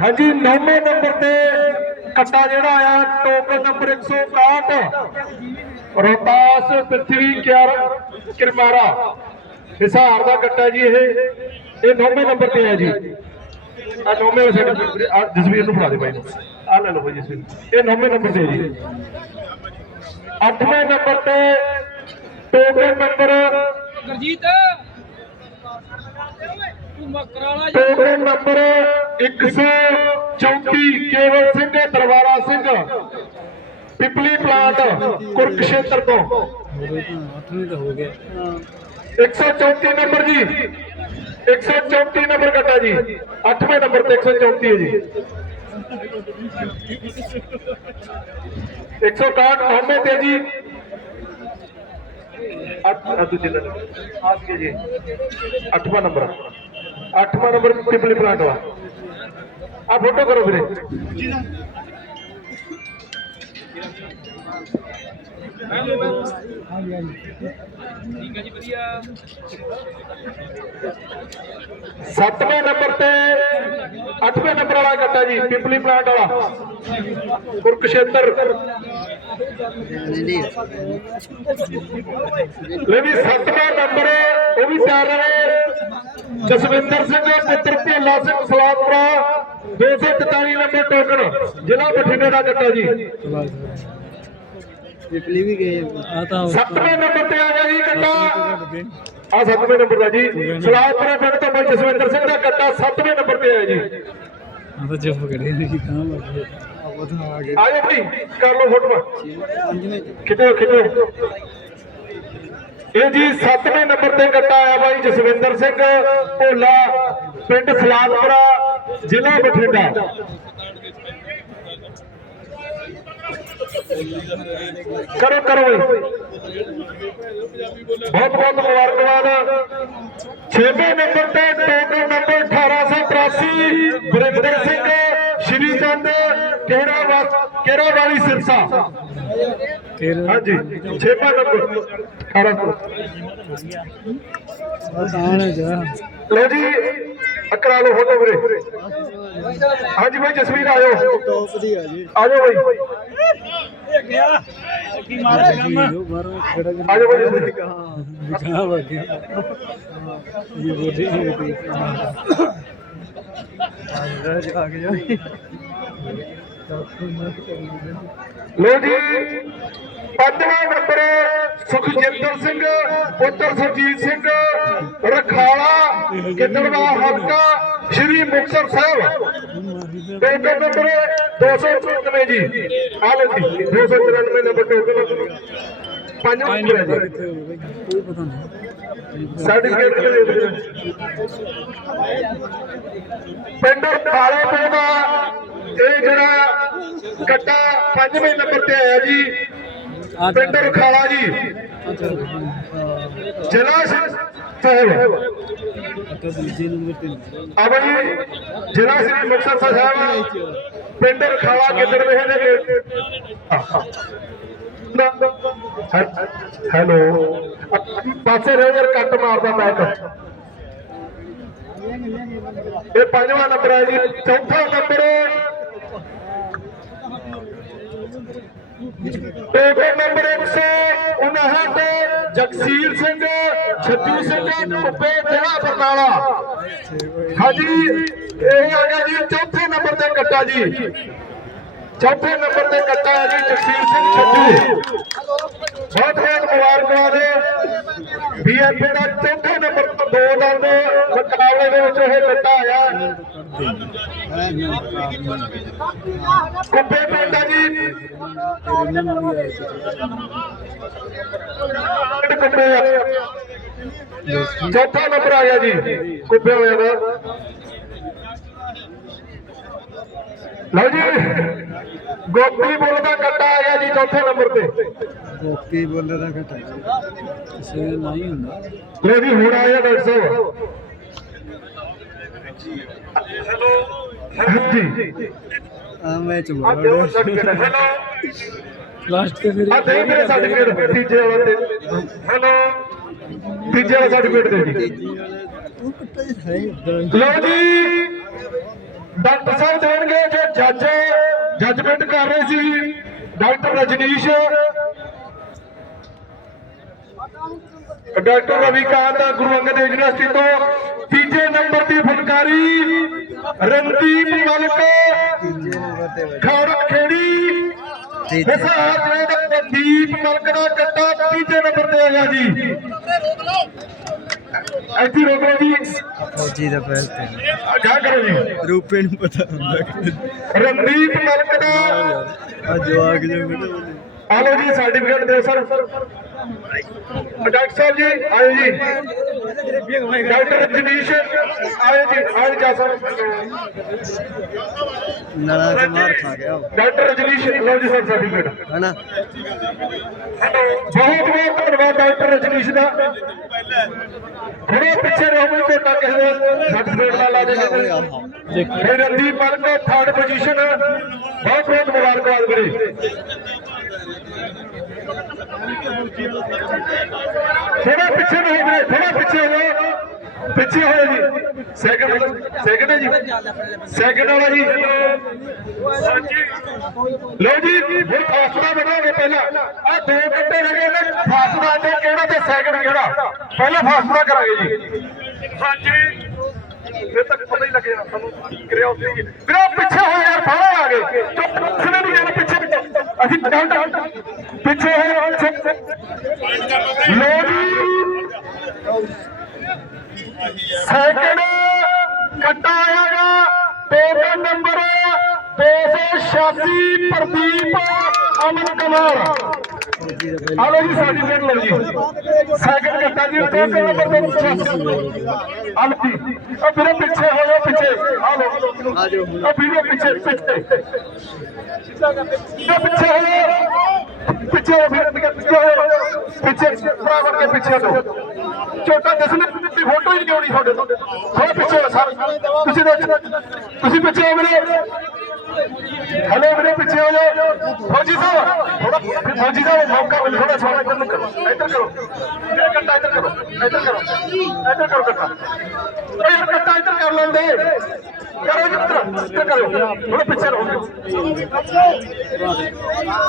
ਹਾਂਜੀ 9ਵੇਂ ਨੰਬਰ ਤੇ ਕੱਟਾ ਜਿਹੜਾ ਆਇਆ, ਟੋਕਨ ਨੰਬਰ 161 ਰੋਤਾਸ ਪ੍ਰਿਥਵੀ ਕਿਆਰ ਕਿਰਮਾਰਾ। ਹਿਸਾਰ ਦਾ ਕੱਟਾ ਜੀ ਇਹ। ਇਹ 9ਵੇਂ ਨੰਬਰ ਤੇ ਹੈ ਜੀ। ਆ 9ਵੇਂ ਸਾਡੇ ਆ ਜਸਵੀਰ ਨੂੰ ਫੜਾ ਦੇ ਬਾਈ ਨੂੰ। ਆ ਲੈ ਲਓ ਬਾਈ ਜਸਵੀਰ। ਇਹ ਨੌਵੇਂ ਨੰਬਰ ਤੇ ਜੀ। 8ਵੇਂ ਨੰਬਰ ਤੇ token number Gurjeet. Token number 134 Kewal Singh Darbara Singh. Pipli plant, Kurukshetra ਤੋਂ। ਹੋ ਗਿਆ 134 ਨੰਬਰ ਜੀ। 134 ਨੰਬਰ ਕੱਟਾ ਜੀ। 8ਵੇਂ ਨੰਬਰ ਤੇ 134 ਹੈ ਜੀ। 161 ਨੌਵੇਂ ਤੇ ਜੀ। ਅੱਠ ਦੂਜੇ ਨੰਬਰ ਆਸ ਜੀ? 8ਵਾਂ ਨੰਬਰ 8ਵਾਂ ਨੰਬਰ ਪਿਪਲੀ ਪਲਾਂਟ ਵਾ। ਆ ਫੋਟੋ ਕਰੋ ਵੀਰੇ। ਠੀਕ ਹੈ ਜੀ ਵਧੀਆ ਸੱਤਵੇਂ ਨੰਬਰ ਤੇ 8ਵੇਂ ਨੰਬਰ ਵਾਲਾ ਕੱਟਾ ਜੀ, ਪਿਪਲੀ ਪਲਾਂਟ ਵਾਲਾ। ਕੁਰਕਸ਼ੇਤਰ। ਲੈ ਵੀ ਸੱਤਵਾਂ ਨੰਬਰ ਉਹ ਵੀ ਤਿਆਰ ਰਹੇ। ਜਸਵਿੰਦਰ ਸਿੰਘ ਪੁੱਤਰ ਭੇਲਾ ਸਿੰਘ ਸਲਾਮਪੁਰਾ 243 ਨੰਬਰ ਟੋਕਨ ਜ਼ਿਲ੍ਹਾ ਬਠਿੰਡੇ ਦਾ ਕੱਟਾ ਜੀ। ਪਿਪਲੀ ਵੀ ਗਏ ਆ। ਤਾਂ ਸੱਤਵੇਂ ਨੰਬਰ ਤੇ ਆ ਗਿਆ ਜੀ ਕੱਟਾ ਆ ਸੱਤਵੇਂ ਨੰਬਰ ਦਾ ਜੀ। ਸਲਾਮਪੁਰਾ ਪਿੰਡ ਤੋਂ ਬਾਈ ਜਸਵਿੰਦਰ ਸਿੰਘ ਦਾ ਕੱਟਾ ਸੱਤਵੇਂ ਨੰਬਰ ਤੇ ਆਇਆ ਜੀ। ਆ ਤਾਂ ਜੋਬ ਕਰੇ ਨਹੀਂ ਕਹਾਂ ਲੱਗੇ ਤਾਂ ਆ ਗਏ ਆਜੋ ਭਾਈ ਕਰ ਲਓ ਫੋਟੋ। ਖਿੱਚੋ ਖਿੱਚੋ। ਇਹ ਜੀ 7ਵੇਂ ਨੰਬਰ ਤੇ ਕੱਟਾ ਆਇਆ ਬਾਈ ਜਸਵਿੰਦਰ ਸਿੰਘ ਭੋਲਾ ਪਿੰਡ ਸਲਾਦਪੁਰਾ ਜ਼ਿਲ੍ਹਾ ਬਠਿੰਡਾ। ਕਰੋ ਕਰੋ। ਬਹੁਤ ਬਹੁਤ ਮੁਬਾਰਕਬਾਦ। 6ਵੇਂ ਨੰਬਰ ਤੇ ਟੋਕਨ ਨੰਬਰ 1883 ਵਰਿੰਦਰ ਸਿੰਘ ਸ਼੍ਰੀ ਚੰਦ ਕਿਹੜਾ ਵਾ- ਕਿਹੜਾ ਵਾਲੀ ਸਿਰਸਾ? ਹਾਂਜੀ 6ਵਾਂ ਨੰਬਰ। 1800 ਆ ਤਾਂ ਨਾ ਜਾ ਲੋ ਜੀ ਅਕਰਾ ਲੋ ਫੋਟੋ ਵੀਰੇ। ਹਾਂਜੀ ਭਾਈ ਜਸਵੀਰ ਆਇਓ। ਟੌਪ ਦੀ ਆ ਜੀ। ਆਜੋ ਭਾਈ ਕੀ ਮਾਰ ਕੰਮ? ਆਜੋ ਭਾਈ ਜਸਵੀਰ ਕਹਾਂ। ਵਗੇ ਇਹ ਬੋਲੀ ਨਹੀਂ ਆ ਜਾ ਕੇ ਜਾ ਲੋ ਜੀ ਪੰਜਵਾਂ ਨੰਬਰ ਸੁਖਜਿੰਦਰ ਸਿੰਘ ਪੁੱਤਰ ਸੁਰਜੀਤ ਸਿੰਘ ਰਖਾਲਾ ਕਿਦੜਵਾ ਹਲਕਾ ਸ਼੍ਰੀ ਮੁਕਤਸਰ ਸਾਹਿਬ। ਟੋਕਨ ਨੰਬਰ 294 ਜੀ। ਆ ਲਓ ਜੀ 294 ਨੰਬਰ ਟੋਕਨ ਪੰਜਵਾਂ ਨੰਬਰ ਹੈ ਜੀ ਕੋਈ ਪਤਾ ਨਹੀਂ। ਸਰਟੀਫਿਕੇਟ ਦੇ ਦਿਓ ਪਿੰਡ ਦਾ ਇਹ ਜਿਹੜਾ ਕੱਟਾ ਪੰਜਵੇਂ ਨੰਬਰ ਤੇ ਆਇਆ ਜੀ। ਪਿੰਡ ਰਖਾਲਾ ਜੀ। ਜ਼ਿਲ੍ਹਾ ਸਾਹਿਬ ਤਾਂ ਜ਼ਿਲ੍ਹਾ ਸ੍ਰੀ ਮੁਕਤਸਰ ਸਾਹਿਬ। ਪਿੰਡ ਰਖਾਲਾ ਕਿੱਧਰ ਵੇ ਦੇ ਹੈਲੋ। ਪਾਸੇ ਰਹਿ ਯਾਰ, ਕੱਟ ਮਾਰਦਾ ਮੈਕ ਇਹ ਪੰਜਵਾਂ ਨੰਬਰ ਹੈ ਜੀ। ਚੌਥਾ number. Table number 159 Jagsir Singh, Chhajju Singh Kubbe ਜ਼ਿਲ੍ਹਾ ਬਰਨਾਲਾ। ਹਾਂਜੀ, ਇਹ ਆ ਗਿਆ ਜੀ ਚੌਥੇ ਨੰਬਰ ਤੇ ਕੱਟਾ ਜੀ। ਚੌਥੇ ਨੰਬਰ ਤੇ ਕੱਟਾ ਹੈ ਜੀ ਜਗਸੀਰ ਸਿੰਘ, ਛੱਜੂ। ਬਹੁਤ ਬਹੁਤ ਮੁਬਾਰਕਬਾਦ। ਬੀਐਫਏ ਦਾ ਚੌਥੇ ਨੰਬਰ ਤੋਂ ਦੋ ਦੰਦ ਮੁਕਾਬਲੇ ਦੇ ਵਿੱਚ ਇਹ ਕੱਟਾ ਆਇਆ ਕੁੱਬੇ ਪਿੰਡ ਜੀ। ਪਿੰਡ ਕੁੱਬੇ ਆ। ਚੌਥਾ ਨੰਬਰ ਆ ਜੀ, ਕੁੱਬੇ ਹੋਇਆ ਦਾ। ਲਓ ਜੀ। ਗੋਪੀ ਬੁੱਲ ਦਾ ਕੱਟਾ ਆ ਗਿਆ ਜੀ ਚੌਥੇ ਨੰਬਰ ਤੇ। ਓਕੇ ਬੋਲਦਾ ਦਾ ਘਟਾ ਕਿਸੇ ਨਹੀਂ ਹੁੰਦਾ। ਲਓ ਜੀ ਹੁਣ ਆਇਆ ਡਾਕਟਰ ਸਾਹਿਬ। ਹਾਂਜੀ। ਆ ਮੈਚ ਆ ਦਿਓ ਸਰਟੀਫਿਕੇਟ ਹੈਲੋ। ਲਾਸਟ ਤੇ ਫਿਰ ਆ ਦੇ ਮੇਰੇ ਸਰਟੀਫਿਕੇਟ ਤੀਜੇ ਵਾਲਾ ਤੇ। ਹੈਲੋ। ਤੀਜੇ ਵਾਲਾ ਸਰਟੀਫਿਕੇਟ ਦੇ ਜੀ। ਲਓ ਜੀ। ਡਾਕਟਰ ਸਾਹਿਬ ਦੇਣਗੇ ਜੋ ਜੱਜ ਜੱਜਮੈਂਟ ਕਰ ਰਹੇ ਸੀ doctor Rajneesh. Doctor Ravikant Guru Angad Dev university ਤੋਂ। ਤੀਜੇ ਨੰਬਰ ਦੀ ਫੁਲਕਾਰੀ ਰਣਦੀਪ ਮਲਕ। ਖੌੜਾ ਖੇੜੀ ਹਿਸਾਰ ਜ਼ਿਲ੍ਹੇ ਰਣਦੀਪ ਮਲਕ ਦਾ ਕੱਟਾ ਤੀਜੇ ਨੰਬਰ ਤੇ ਆਇਆ ਜੀ। ਇੱਥੇ ਰੋਕੋ ਜੀ। ਫੌਜੀ ਦਾ ਪਹਿਲ ਤੇ। ਜਾ ਕਰੋ ਜੀ ਰੂਪੇ ਨੂੰ ਪਤਾ ਹੁੰਦਾ। ਰਣਦੀਪ ਮਲਕ ਦਾ ਆ ਜਵਾਕ ਜੋ ਮੈਨੂੰ ਆ ਲਓ ਜੀ ਸਰਟੀਫਿਕੇਟ ਦਿਓ ਸਰ। ਡਾਕਟਰ ਸਾਹਿਬ ਜੀ ਆਇਓ ਜੀ। ਡਾਕਟਰ ਰਜਨੀਸ਼ ਆਇਓ ਜੀ ਆਇਓ ਜਾ ਸਰ ਨਲਾ ਤੇ ਮਾਰ ਖਾ ਗਿਆ ਡਾਕਟਰ ਰਜਨੀਸ਼ ਲਓ ਜੀ ਸਰ ਸਰਟੀਫਿਕੇਟ। ਹਨਾ? ਬਹੁਤ ਬਹੁਤ ਧੰਨਵਾਦ ਡਾਕਟਰ ਰਜਨੀਸ਼ ਦਾ। ਥੋੜੇ ਪਿੱਛੇ ਰਹੋ ਮੈਨੂੰ ਕੋਟਾ ਕਿਸੇ ਦੇ ਸਰਟੀਫਿਕੇਟ ਨਾਲ ਲਾ ਦੇ ਫਿਰ ਰਣਦੀਪ ਮਲਕ ਥਰਡ ਪੋਜੀਸ਼ਨ ਬਹੁਤ ਬਹੁਤ ਮੁਬਾਰਕਬਾਦ ਵੀਰੇ। ਥੋੜਾ ਪਿੱਛੇ ਨੂੰ ਹੋ ਵੀਰੇ ਥੋੜਾ ਪਿੱਛੇ ਹੋ। ਪਿੱਛੇ ਹੋਏ ਜੀ। ਸੈਕਿੰਡ ਸੈਕਿੰਡ ਹੈ ਜੀ। ਸੈਕਿੰਡ ਵਾਲਾ ਜੀ। ਲਓ ਜੀ ਫਿਰ ਫਾਸਲਾ ਬਣਾਂਗੇ ਪਹਿਲਾਂ। ਆ ਦੋ ਘੰਟੇ ਰਹਿ ਗਏ ਨੇ। ਫਾਸਲਾ ਤੇ ਕਿਹੜਾ ਤੇ ਸੈਕਿੰਡ ਕਿਹੜਾ? ਪਹਿਲਾਂ ਫਾਸਲਾ ਕਰਾਂਗੇ ਜੀ। ਹਾਂਜੀ। ਇਹ ਤੱਕ ਪਤਾ ਹੀ ਲੱਗ ਜਾਣਾ ਸਾਨੂੰ ਕਰਿਓਸਿਟੀ ਵੀਰੋ ਪਿੱਛੇ ਹੋ ਯਾਰ ਬਾਹਰ ਆ ਗਏ। ਚੁੱਪ ਖੜੇ ਨਹੀਂ ਜਾਣਾ ਪਿੱਛੇ ਪਿੱਛੇ। ਅਸੀਂ ਡਾਊਨ ਪਿੱਛੇ ਲੋ ਜੀ। ਸੈਕਿੰਡ ਕੱਟਾ ਆਇਆਗਾ ਟੋਕਨ ਨੰਬਰ। 286 ਪ੍ਰਦੀਪ ਅਮਨ ਕੁਮਾਰ। ਆ ਲਓ ਜੀ ਸਰਟੀਫਿਕੇਟ ਲਓ ਜੀ। ਸੈਕਿੰਡ ਕੱਟਾ ਜੀ ਟੋਕਨ ਨੰਬਰ 286 ਆ ਲਓ ਵੀਰੇ ਪਿੱਛੇ ਹੋ ਜਾਓ, ਪਿੱਛੇ। ਆ ਲਓ। ਆ ਜਾਓ ਹੁਣ ਵੀਰੇ ਪਿੱਛੇ ਪਿੱਛੇ। ਪਿੱਛੇ ਹੋ ਜਾਓ, ਪਿੱਛੇ ਹੋ ਫਿਰ ਪਿੱਛੇ ਹੋ ਪਿੱਛੇ ਬਰਾਬਰ ਕੇ ਪਿੱਛੇ ਹੋ ਛੋਟਾ ਦਸਨੇ ਦੀ ਫੋਟੋ ਹੀ ਨਹੀਂ ਆਉਣੀ ਤੁਹਾਡੇ ਤੋਂ। ਥੋੜਾ ਪਿੱਛੇ ਹੋ, ਸਰ। ਤੁਸੀਂ ਤੁਸੀਂ ਪਿੱਛੇ ਹੋ ਵੀਰੇ। ਹਲੋ ਵੀਰੇ ਪਿੱਛੇ ਹੋ ਜਾਓ। ਫੌਜੀ ਸਾਹਿਬ ਫੌਜੀ ਸਾਹਿਬ ਮੌਕਾ ਮਿਲ ਥੋੜਾ ਸਵਾਲ ਇੱਧਰ ਨੂੰ ਕਰੋ। ਇੱਧਰ ਕਰੋ। ਇਹ ਕੱਟਾ ਇੱਧਰ ਕਰੋ। ਇੱਧਰ ਕਰੋ। ਇੱਧਰ ਕਰੋ ਕੱਟਾ ਇਹ ਕੱਟਾ ਇੱਧਰ ਕਰ ਲੈਂਦੇ ਕਰੋ ਜੀ ਇੱਧਰ ਕਰੋ। ਥੋੜਾ ਪਿੱਛੇ ਰਹੋ।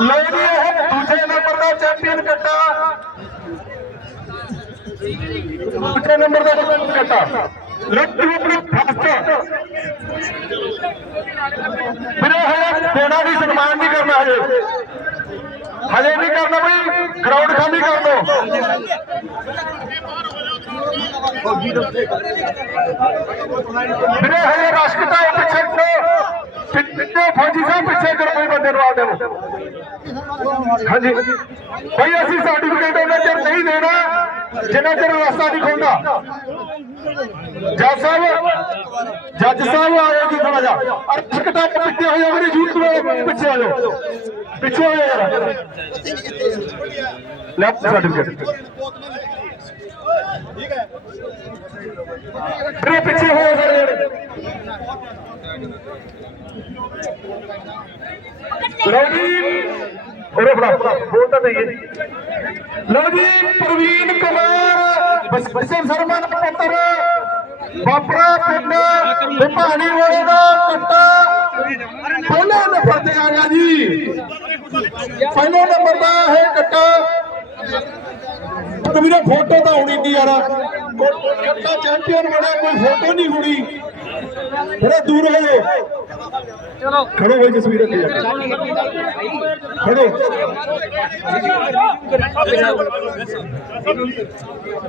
ਲਓ ਜੀ, ਇਹ ਦੂਜੇ ਨੰਬਰ ਦਾ ਚੈਂਪੀਅਨ ਕੱਟਾ ਦੂਜੇ ਨੰਬਰ ਦਾ ਕੱਟਾ ਲੱਟੂ ਆਪਣਾ ਫਸਟ। ਵੀਰੇ ਹਜੇ ਦੇਣਾ ਵੀ ਸਨਮਾਨ ਨਹੀਂ ਕਰਨਾ ਹਜੇ। ਹਜੇ ਨਹੀਂ ਕਰਨਾ ਬਈ ਗਰਾਊਂਡ ਖਾਲੀ ਕਰ ਦੋ। ਵੀਰੇ ਹਜੇ ਰਸ਼ ਪਿੱਛੇ ਕਰੋ ਪਿੱਛੇ ਫੌਜੀ ਸਾਹਿਬ ਪਿੱਛੇ ਕਰੋ ਕੋਈ ਬੰਦੇ ਨੂੰ ਆ ਦੇਵੋ। ਹਾਂਜੀ। ਭਾਈ ਅਸੀਂ ਸਰਟੀਫਿਕੇਟ ਉਹਨਾਂ ਚਿਰ ਨਹੀਂ ਦੇਣਾ। ਜਿੰਨਾ ਚਿਰ ਰਸਤਾ ਨਹੀਂ ਖੁੱਲਦਾ। ਜੱਜ ਸਾਹਿਬ ਜੱਜ ਸਾਹਿਬ ਆਇਓ ਜੀ ਥੋੜਾ ਜਿਹਾ। ਅਰਥ ਘਟਾ ਪਿੱਛੇ ਹੋ ਜਾਓ ਮੇਰੀ ਜੂਤ ਨੂੰ ਪਿੱਛੇ ਹੋ ਜਾਓ। ਪਿੱਛੇ ਹੋ ਜਾਓ ਲੈਫਟ ਸਰਟੀਫਿਕੇਟ ਵੀਰੇ, ਪਿੱਛੇ ਹੋ ਜਾਓ ਸਾਰੇ ਲਓ ਜੀ ਉਰੇ ਫੜਾ ਬੋਲ ਤਾਂ ਦਈਏ। ਲਓ ਜੀ ਪ੍ਰਵੀਨ ਕੁਮਾਰ ਬਸ ਬਸਨ ਸਰਮਨ ਪੁੱਤਰ ਬਾਪਰਾ ਪਿੰਡ ਵਿਭਾਣੀ ਵਾਲੇ ਦਾ ਕੱਟਾ ਪਹਿਲੇ ਨੰਬਰ ਤੇ ਆ ਗਿਆ ਜੀ। ਪਹਿਲੇ ਨੰਬਰ ਦਾ ਇਹ ਕੱਟਾ ਤੇ ਵੀਰੇ ਫੋਟੋ ਤਾਂ ਹੋਣੀ ਨਹੀਂ ਯਾਰ? ਕੱਟਾ ਚੈਂਪੀਅਨ ਬਣਾ ਕੋਈ ਫੋਟੋ ਨਹੀਂ ਹੋਣੀ। ਥੋੜਾ ਦੂਰ ਹੋ ਚਲੋ। ਖੜੋ کھڑو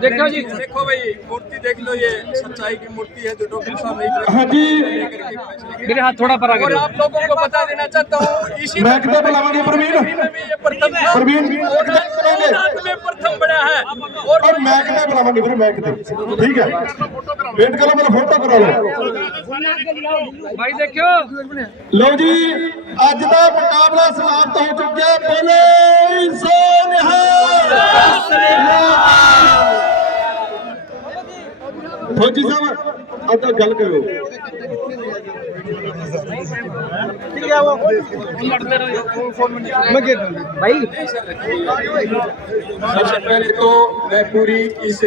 دیکھو جی۔ دیکھو بھائی مورتی دیکھ لو یہ سچائی کی مورتی ہے جو ڈاکٹر صاحب نہیں ہاں جی۔ میرے ہاتھ تھوڑا پر آگے اور آپ لوگوں کو بتا دینا چاہتا ہوں اسی میں کتنا بلاوا گے پروین۔ پروین۔ پروین میں پرتھم بڑا ہے۔ اور میں کتنا بلاوا گے پھر؟ میں کتنا ٹھیک ہے۔ ویٹ کرو میرا فوٹو کرا لو بھائی دیکھو۔ لو جی اج دا مقابلہ سماپت ہو تو کیا انسان ہے۔ فوجی صاحب ادا گل کرو۔ سب سے پہلے تو میں پوری اس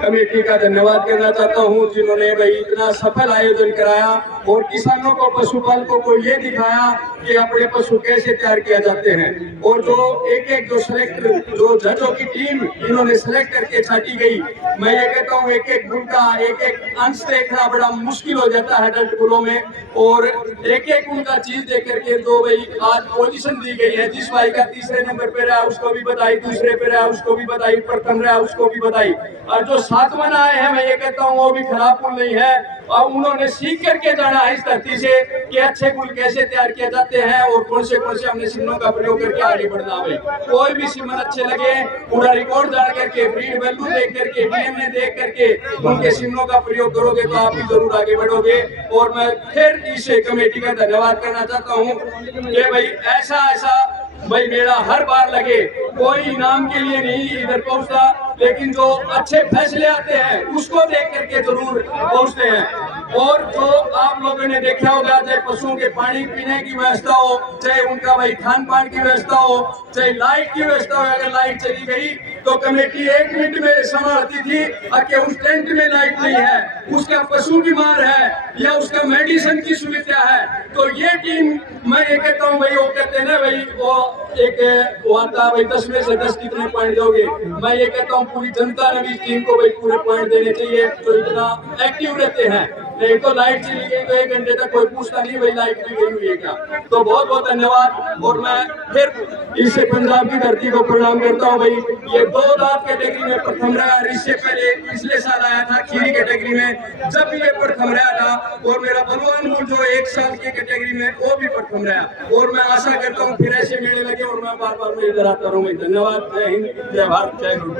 کمیٹی کا دھنیواد کرنا چاہتا ہوں جنہوں نے بھائی اتنا سفل آیوجن کرایا۔ اور کسانوں کو پشو پالکوں کو یہ دکھایا کہ اپنے پشو کیسے تیار کیا جاتے ہیں۔ اور جو ایک ایک جو سلیکٹ جو ججوں کی ٹیم انہوں نے سلیکٹ کر کے چھانٹی گئی، میں یہ کہتا ہوں ایک ایک گھنٹہ، ایک ایک انش دیکھنا بڑا مشکل ہو جاتا ہے ڈلٹ پلوں میں۔ اور ایک ایک ان کا چیز دیکھ کر کے دو بھائی آج پوزیشن دی گئی ہے۔ جس بھائی کا تیسرے نمبر پہ رہا، اس کو بھی بتائی۔ دوسرے پہ رہا، اس کو بھی بتائی۔ پرتم رہا، اس کو بھی بتائی۔ اور جو ساتھ من آئے ہیں، میں یہ کہتا ہوں وہ بھی خراب پل نہیں ہے۔ اور انہوں نے سیکھ کر کے جانا آہستہ آہستہ تیجے کہ اچھے گل کیسے تیار کیے جاتے ہیں اور کون سے کون سے ہم نے سمنوں کا پریوگ کر کے آگے بڑھنا ہے کوئی بھی سمن اچھے لگے، پورا ریکارڈ جان کر کے بریڈ ویلو دیکھ کر کے ڈی ایم اے دیکھ کر کے ان کے سمنوں کا پریوگ کرو گے تو آپ بھی ضرور آگے بڑھو گے اور میں پھر اس کمیٹی کا دھنیہ کرنا چاہتا ہوں کہ بھائی ایسا ایسا بھائی میرا ہر بار لگے۔ کوئی انعام کے لیے نہیں ادھر پہنچتا، لیکن جو اچھے فیصلے آتے ہیں، اس کو دیکھ کر کے ضرور پہنچتے ہیں۔ اور جو آپ لوگوں نے دیکھا ہوگا، چاہے پشوؤں کے پانی پینے کی ویوستھا ہو، چاہے ان کا بھائی کھان پان کی ویوستھا ہو، چاہے لائٹ کی ویوستھا ہو، اگر لائٹ چلی گئی تو کمیٹی ایک منٹ میں سنبھالتی تھی کہ اس ٹینٹ میں لائٹ نہیں ہے، اس کا پشو بیمار ہے یا اس کا میڈیسن کی سویدھا ہے۔ تو یہ ٹیم میں یہ کہتا ہوں، بھائی، وہ کہتے ہیں نا، بھائی، وہ ایک وہ آتا بھائی، دس میں سے دس کتنے پوائنٹ دو گے۔ میں یہ کہتا ہوں، پوری جنتا نے بھی ٹیم کو، بھائی، پورے پوائنٹ دینے چاہیے۔ جو اتنا ایکٹیو رہتے ہیں۔ ایک تو لائٹ چلی گئی تو ایک گھنٹے تک کوئی پوچھتا نہیں بھائی لائٹ بھی گئی ہوئی ہے کیا۔ تو بہت بہت دھنیہ اور میں پھر اس پنجاب کی دھرتی کو پرنام کرتا ہوں بھائی۔ یہ دو دانت کیٹیگری میں پرتھم رہا اور اس سے پہلے پچھلے سال آیا تھا کھیری کیٹیگری میں۔ جب بھی یہ پرتھم رہا تھا اور میرا بلوان مول جو ایک سال کی کیٹیگری میں وہ بھی پرتھم رہا۔ اور میں آشا کرتا ہوں پھر ایسے میلے لگے اور میں بار بار میں ادھر آتا رہوں گا دھنیہ واد جے ہند، جے بھارت، جے گرو۔